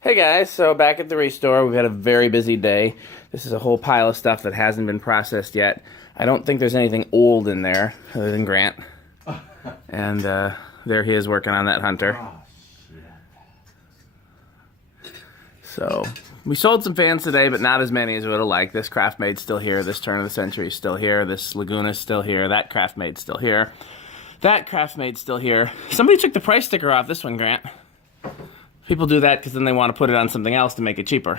Hey guys, so back at the restore, we've had a very busy day. This is a whole pile of stuff that hasn't been processed yet. I don't think there's anything old in there, other than Grant. And there he is working on that hunter. Oh, shit. So, we sold some fans today, but not as many as we would have liked. This Craftmade's still here, this Turn of the Century is still here, this Laguna's still here, that Craftmade's still here. That Craftmade's still here. Somebody took the price sticker off this one, Grant. People do that because then they want to put it on something else to make it cheaper.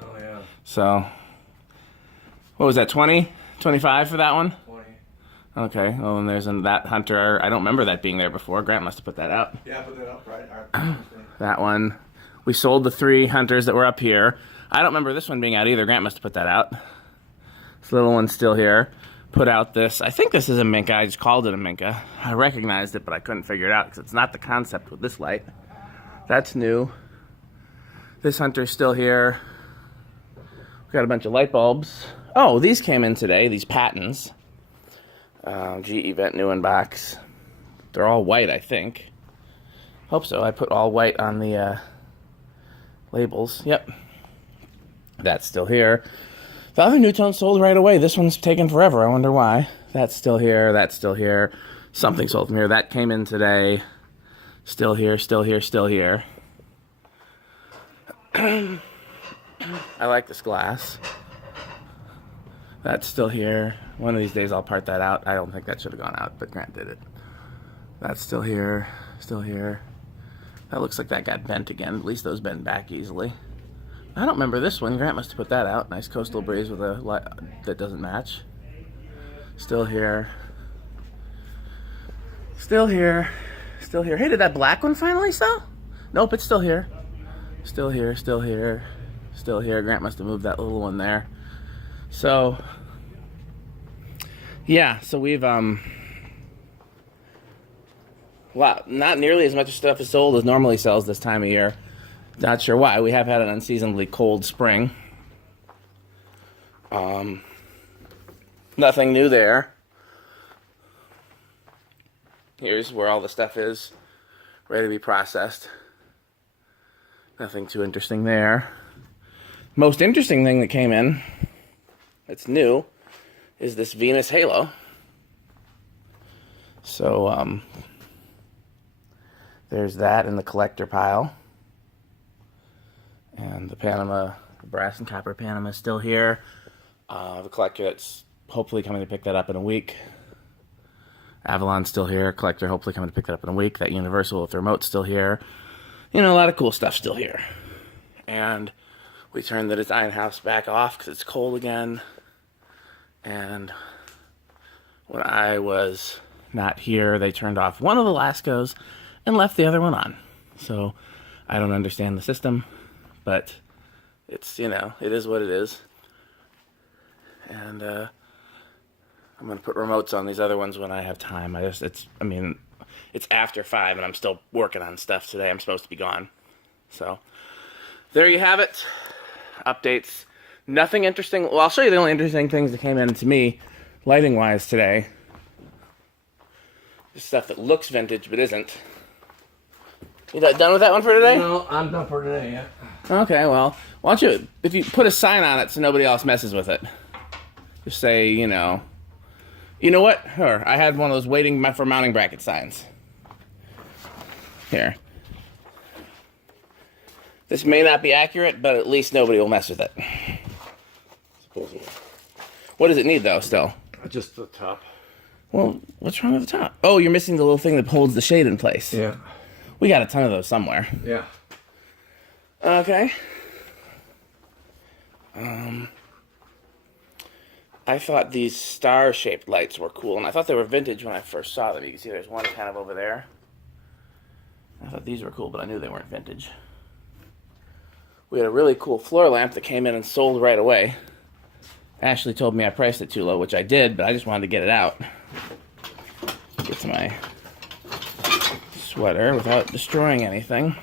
Oh, yeah. So, what was that, 20? 25 for that one? 20. Okay, well, and there's that hunter. I don't remember that being there before. Grant must have put that out. Yeah, I put that up, right? That one. We sold the 3 hunters that were up here. I don't remember this one being out either. Grant must have put that out. This little one's still here. Put out this. I think this is a Minka. I just called it a Minka. I recognized it, but I couldn't figure it out because it's not the concept with this light. That's new. This hunter's still here. We got a bunch of light bulbs. Oh, these came in today, these Pattons. GE Vent new in box. They're all white, I think. Hope so. I put all white on the labels. Yep. That's still here. The other new tone sold right away. This one's taken forever. I wonder why. That's still here. That's still here. Something sold from here. That came in today. Still here, still here, still here. I like this glass. That's still here. One of these days I'll part that out. I don't think that should have gone out, but Grant did it. That's still here, still here. That looks like that got bent again. At least those bend back easily. I don't remember this one. Grant must have put that out. Nice coastal breeze with a light that doesn't match. Still here. Still here. Still here. Hey, did that black one finally sell? Nope, it's still here. Still here, still here, still here. Grant must have moved that little one there. So, yeah, so we've, not nearly as much stuff is sold as normally sells this time of year. Not sure why. We have had an unseasonably cold spring. Nothing new there. Here's where all the stuff is, ready to be processed. Nothing too interesting there. Most interesting thing that came in, that's new, is this Venus halo. So, there's that in the collector pile. And the Panama, the brass and copper Panama is still here. The collector that's hopefully coming to pick that up in a week. Avalon's still here. Collector hopefully coming to pick that up in a week. That Universal with the remote's still here. You know, a lot of cool stuff still here. And we turned the design house back off because it's cold again. And when I was not here, they turned off one of the Lascos and left the other one on. So I don't understand the system, but it's, you know, it is what it is. And I'm going to put remotes on these other ones when I have time. It's after 5 and I'm still working on stuff today. I'm supposed to be gone. So, there you have it. Updates. Nothing interesting. Well, I'll show you the only interesting things that came in to me, lighting-wise, today. Just stuff that looks vintage but isn't. You done with that one for today? No, I'm done for today, yeah. Okay, well, why don't you, if you put a sign on it so nobody else messes with it. Just say, you know what? Here, I had one of those waiting for mounting bracket signs. Here. This may not be accurate, but at least nobody will mess with it. Supposedly. What does it need, though, still? Just the top. Well, what's wrong with the top? Oh, you're missing the little thing that holds the shade in place. Yeah. We got a ton of those somewhere. Yeah. Okay. I thought these star-shaped lights were cool, and I thought they were vintage when I first saw them. You can see there's one kind of over there. I thought these were cool, but I knew they weren't vintage. We had a really cool floor lamp that came in and sold right away. Ashley told me I priced it too low, which I did, but I just wanted to get it out. Get to my sweater without destroying anything.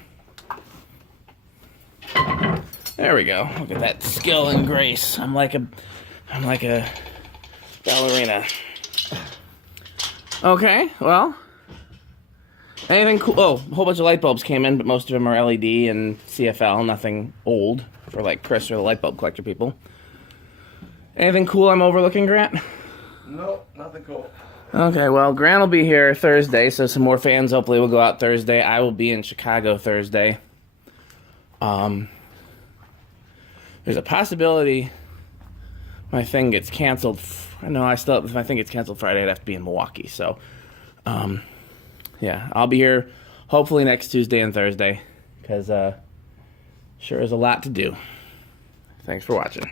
There we go. Look at that skill and grace. I'm like a ballerina. Okay, well, Anything cool? Oh, a whole bunch of light bulbs came in, but most of them are LED and CFL, nothing old for like Chris or the light bulb collector people. Anything cool I'm overlooking, Grant? No, nothing cool. Okay, well, Grant will be here Thursday, so some more fans hopefully will go out Thursday. I will be in Chicago Thursday. There's a possibility my thing gets canceled. No, if my thing gets canceled Friday, I'd have to be in Milwaukee. So, yeah, I'll be here hopefully next Tuesday and Thursday because sure is a lot to do. Thanks for watching.